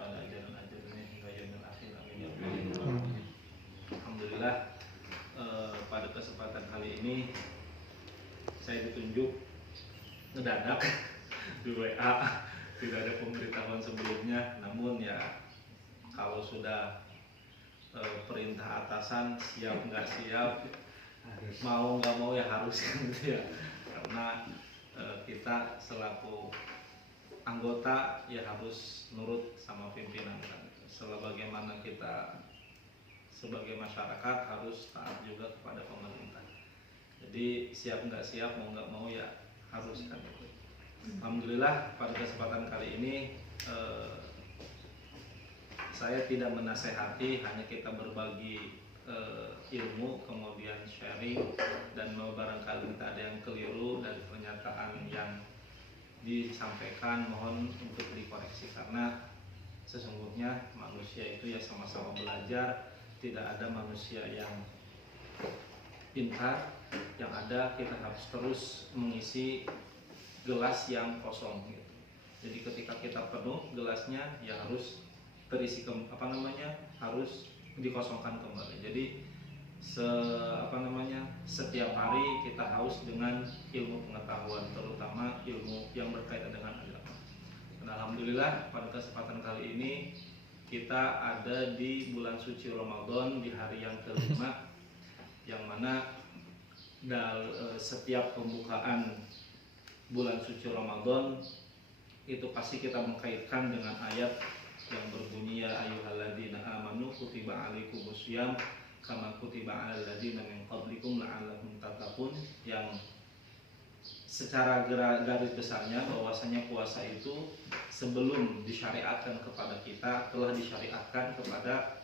pada ajaran-ajarannya hingga yaumil akhir. Amin ya rabbal alamin. Alhamdulillah, pada kesempatan kali ini saya ditunjuk ngedadak di WA, tidak ada pemberitahuan sebelumnya. Namun ya kalau sudah perintah atasan, siap nggak siap, mau nggak mau ya harus gitu ya, karena kita selaku anggota ya harus nurut sama pimpinan kan. Sebagaimana kita sebagai masyarakat harus taat juga kepada pemerintah. Jadi siap nggak siap, mau nggak mau ya harus kan itu. Alhamdulillah pada kesempatan kali ini saya tidak menasehati, hanya kita berbagi ilmu, kemudian sharing, dan barangkali ada yang keliru dari pernyataan yang disampaikan, mohon untuk dikoreksi, karena sesungguhnya manusia itu ya sama-sama belajar, tidak ada manusia yang pintar, yang ada kita harus terus mengisi gelas yang kosong gitu. Jadi ketika kita penuh gelasnya ya harus terisi harus dikosongkan kembali. Jadi setiap hari kita haus dengan ilmu pengetahuan, terutama ilmu yang berkaitan dengan agama. Dan alhamdulillah pada kesempatan kali ini kita ada di bulan suci Ramadan, di hari yang kelima, yang mana setiap pembukaan bulan suci Ramadan itu pasti kita mengkaitkan dengan ayat yang berbunyi ya ayyuhalladzina amanu kutiba alaikumusiyam kama kutiba alal ladzina min qablikum la'allakum tattaqun, yang secara garis besarnya bahwasanya puasa itu sebelum disyariatkan kepada kita telah disyariatkan kepada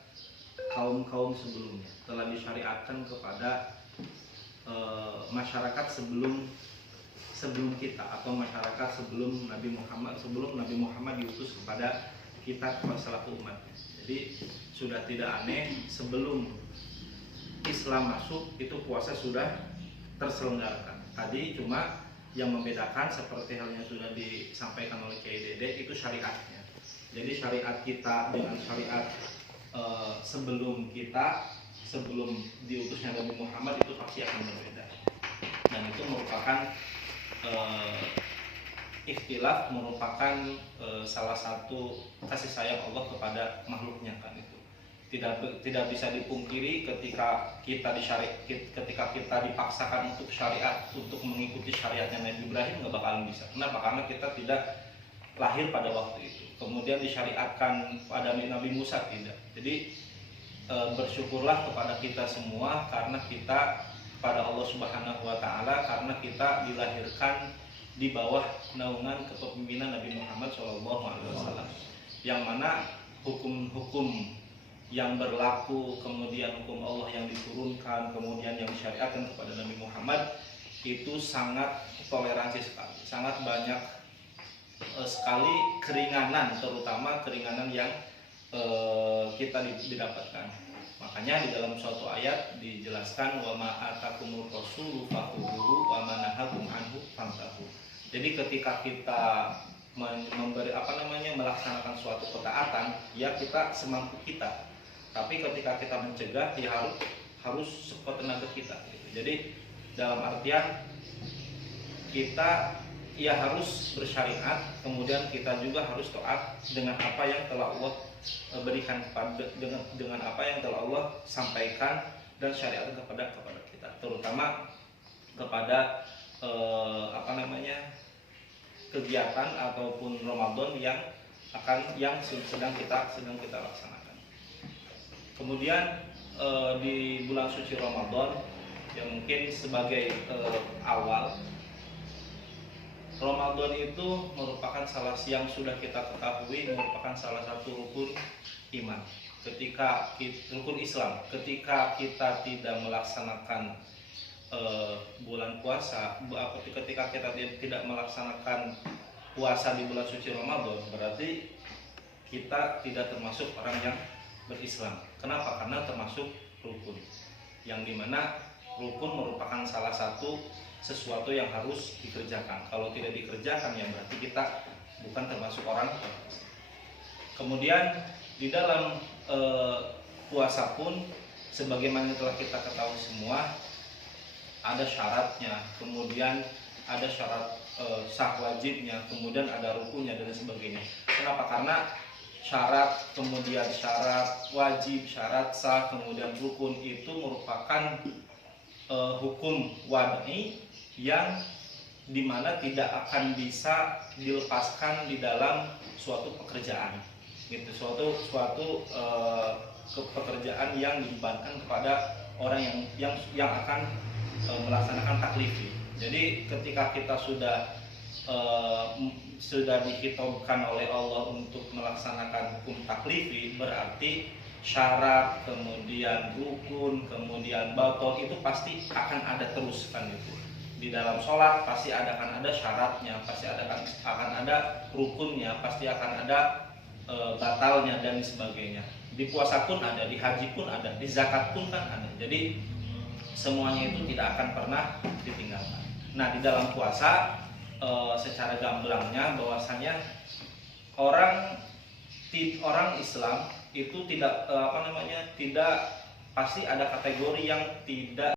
kaum-kaum sebelumnya, telah disyariatkan kepada masyarakat sebelum kita, atau masyarakat sebelum Nabi Muhammad diutus kepada kita selaku umat. Jadi sudah tidak aneh sebelum Islam masuk itu puasa sudah terselenggarakan. Tadi cuma yang membedakan seperti halnya sudah disampaikan oleh Kiai Dede itu syariatnya. Jadi syariat kita dengan syariat sebelum diutusnya Nabi Muhammad itu pasti akan berbeda. Dan itu merupakan ikhtilaf, merupakan salah satu kasih sayang Allah kepada makhluknya kan itu. Tidak bisa dipungkiri ketika kita dipaksakan untuk syariat, untuk mengikuti syariatnya Nabi Ibrahim nggak bakalan bisa. Kenapa? Karena kita tidak lahir pada waktu itu. Kemudian disyariatkan pada Nabi Musa tidak. Jadi bersyukurlah kepada kita semua karena kita pada Allah Subhanahu wa taala, karena kita dilahirkan di bawah naungan kepemimpinan Nabi Muhammad SAW, yang mana hukum-hukum yang berlaku, kemudian hukum Allah yang diturunkan, kemudian yang disyariatkan kepada Nabi Muhammad itu sangat toleransi sekali, sangat banyak sekali keringanan, terutama keringanan yang kita didapatkan. Makanya di dalam suatu ayat dijelaskan wa ma atakumur rasulu fakhudhuhu wa ma nahakum anhu fantahu. Jadi ketika kita melaksanakan suatu ketaatan, ya kita semampu kita. Tapi ketika kita mencegah, ya harus sekuat tenaga kita. Gitu. Jadi dalam artian kita ya harus bersyariat, kemudian kita juga harus taat dengan apa yang telah Allah berikan dengan apa yang telah Allah sampaikan dan syariatkan kepada kita, terutama kepada kegiatan ataupun Ramadan yang sedang kita laksanakan. Kemudian di bulan suci Ramadan yang mungkin sebagai awal, Ramadan itu merupakan yang sudah kita ketahui merupakan salah satu rukun iman. Rukun Islam, ketika kita tidak melaksanakan bulan puasa, ketika kita tidak melaksanakan puasa di bulan suci Ramadan, berarti kita tidak termasuk orang yang berislam. Kenapa? Karena termasuk rukun, yang dimana rukun merupakan salah satu sesuatu yang harus dikerjakan. Kalau tidak dikerjakan ya berarti kita bukan termasuk orang. Kemudian di dalam puasa pun sebagaimana telah kita ketahui semua, ada syaratnya, kemudian ada syarat sah wajibnya, kemudian ada rukunnya dan sebagainya. Kenapa? Karena syarat, kemudian syarat wajib, syarat sah, kemudian rukun itu merupakan hukum wad'i yang dimana tidak akan bisa dilepaskan di dalam suatu pekerjaan, gitu, suatu pekerjaan yang dibebankan kepada orang yang akan melaksanakan taklifi. Jadi ketika kita sudah dihitobkan oleh Allah untuk melaksanakan hukum taklifi, berarti syarat, kemudian rukun, kemudian batal itu pasti akan ada terus kan itu. Di dalam sholat pasti akan ada syaratnya, pasti akan ada rukunnya, pasti akan ada batalnya dan sebagainya. Di puasa pun ada, di haji pun ada, di zakat pun kan ada. Jadi semuanya itu tidak akan pernah ditinggalkan. Nah, di dalam puasa secara gamblangnya bahwasanya orang Islam itu tidak tidak pasti ada kategori yang tidak